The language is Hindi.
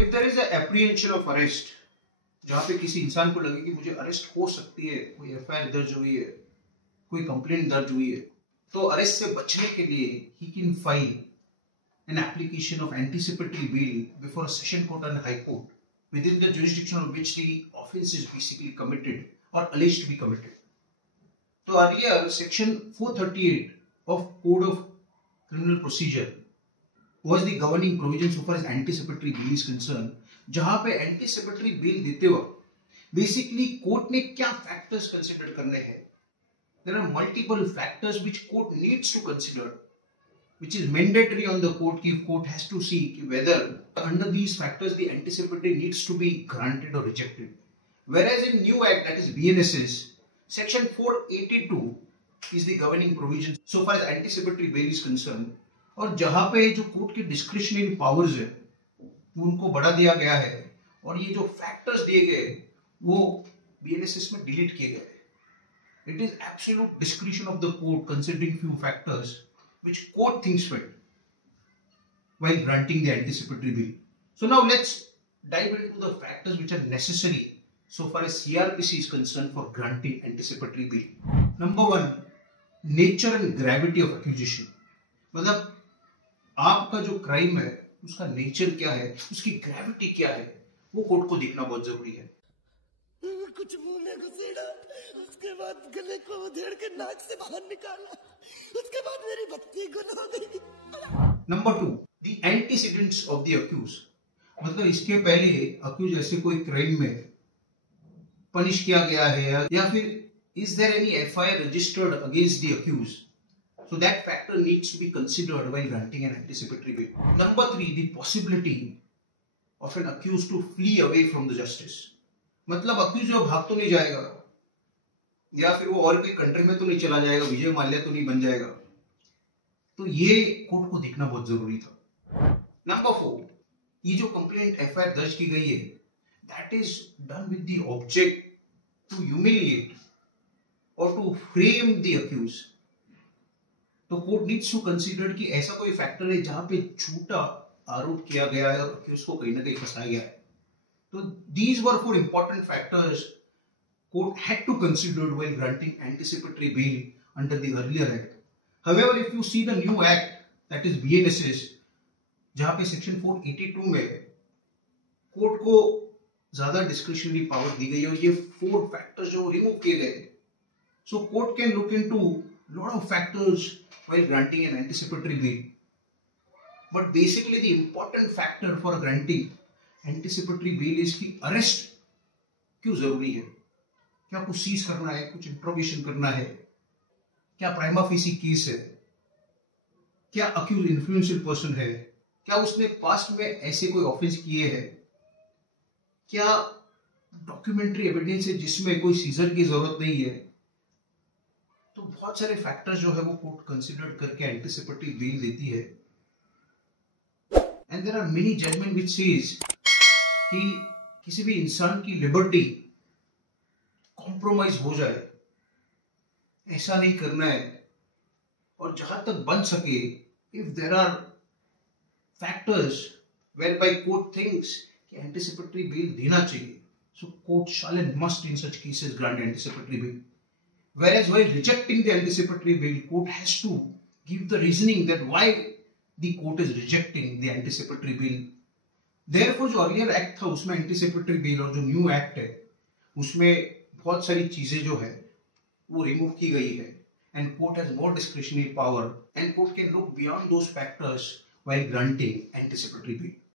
If there is apprehension of arrest, जहां पे किसी इंसान को लगे कि मुझे अरेस्ट हो सकती है, कोई एफआईआर दर्ज हुई है, कोई कंप्लेंट दर्ज हुई है, तो अरेस्ट से बचने के लिए he can file an application of anticipatory bail before a session court and high court within the jurisdiction of which the offence is basically committed or alleged to be committed. So earlier section 438 of Code of Criminal Procedure was the governing provision so far as anticipatory bail is concerned, जहां पे anticipatory bail देते वक्त basically court ने क्या factors consider करने हैं. There are multiple factors which court needs to consider, which is mandatory on the court. Ki court has to see whether under these factors the anticipatory needs to be granted or rejected. Whereas in new act, that is BNSS, section 482 is the governing provision so far as anticipatory bail is concerned. और जहां पे जो कोर्ट के डिस्क्रिशनरी पावर्स है उनको बढ़ा दिया गया है और ये जो फैक्टर्स दिए गए वो BNSS में डिलीट किए गए. It is absolute discretion of the court considering few factors which court thinks fit while granting the anticipatory bail. So now let's dive into the factors which are necessary so far as CRPC is concerned for granting anticipatory bail. Number one, nature and gravity of accusation. मतलब आपका जो क्राइम है उसका नेचर क्या है, उसकी ग्रेविटी क्या है, वो कोर्ट को देखना बहुत जरूरी है. कुछ मुंह में घुसेड़ा, उसके बाद गले को उधेड़ के नाक से बाहर निकाला, उसके बाद मेरी बत्ती गुल हो गई. Number 2, the antecedents of the accused. मतलब इसके पहले अक्यूज ऐसे कोई क्राइम में पनिश किया गया है या फिर is there any FIR registered against the accused? So that factor needs to be considered while granting an anticipatory bail. Number 3, the possibility of an accused to flee away from the justice. मतलब अक्यूज जो भाग तो नहीं जाएगा या फिर वो और कोई कंट्री में तो नहीं चला जाएगा, विजय माल्या तो नहीं बन जाएगा. तो ये कोर्ट को देखना बहुत जरूरी था. नंबर 4, ये जो कंप्लेंट एफआईआर दर्ज की गई है that is done with the object to humiliate और टू फ्रेम द अक्यूज. तो कोर्ट नीड्स टू कंसीडर कि ऐसा कोई फैक्टर है जहां पे झूठा आरोप किया गया है और अक्यूज को कहीं ना कहीं फंसाया गया है. So these were 4 important factors court had to consider while granting anticipatory bail under the earlier act. However, if you see the new act, that is BNSS, जहां पे section 482 में कोर्ट को ज्यादा डिस्क्रिशनरी पावर दी गई है और ये 4 फैक्टर्स जो रिमूव किए गए. So court can look into lot of factors while granting an anticipatory bail. But basically the important factor for granting anticipatory bail इसकी अरेस्ट क्यों जरूरी है. क्या कुछ सीज करना है, कुछ इंट्रोगेशन करना है, क्या प्राइमा फेसी केस है, क्या अक्यूज इन्फ्लुएंशियल पर्सन है, क्या उसने पास्ट में ऐसे कोई ऑफेंस किए हैं, क्या डॉक्यूमेंट्री एविडेंस है जिसमें कोई सीजर की जरूरत नहीं है. तो बहुत सारे फैक्टर्स जो है वो कोर्ट कंसिडर करके एंटीसिपेटरी बेल देती है. And there are many judgment which says कि किसी भी इंसान की लिबर्टी कॉम्प्रोमाइज हो जाए ऐसा नहीं करना है. और जहां तक बन सके if there are factors whereby court thinks कि एंटीसिपेटरी बेल देना चाहिए, so court shall and must in such cases grant anticipatory bail. Whereas while rejecting the anticipatory bail, court has to give the reasoning that why the court is rejecting the anticipatory bail. Therefore, जो earlier act था उसमें anticipatory bail और जो new act है उसमें बहुत सारी चीजें जो है वो रिमूव की गई है. And court has more discretionary power and court can look beyond those factors while granting anticipatory bail.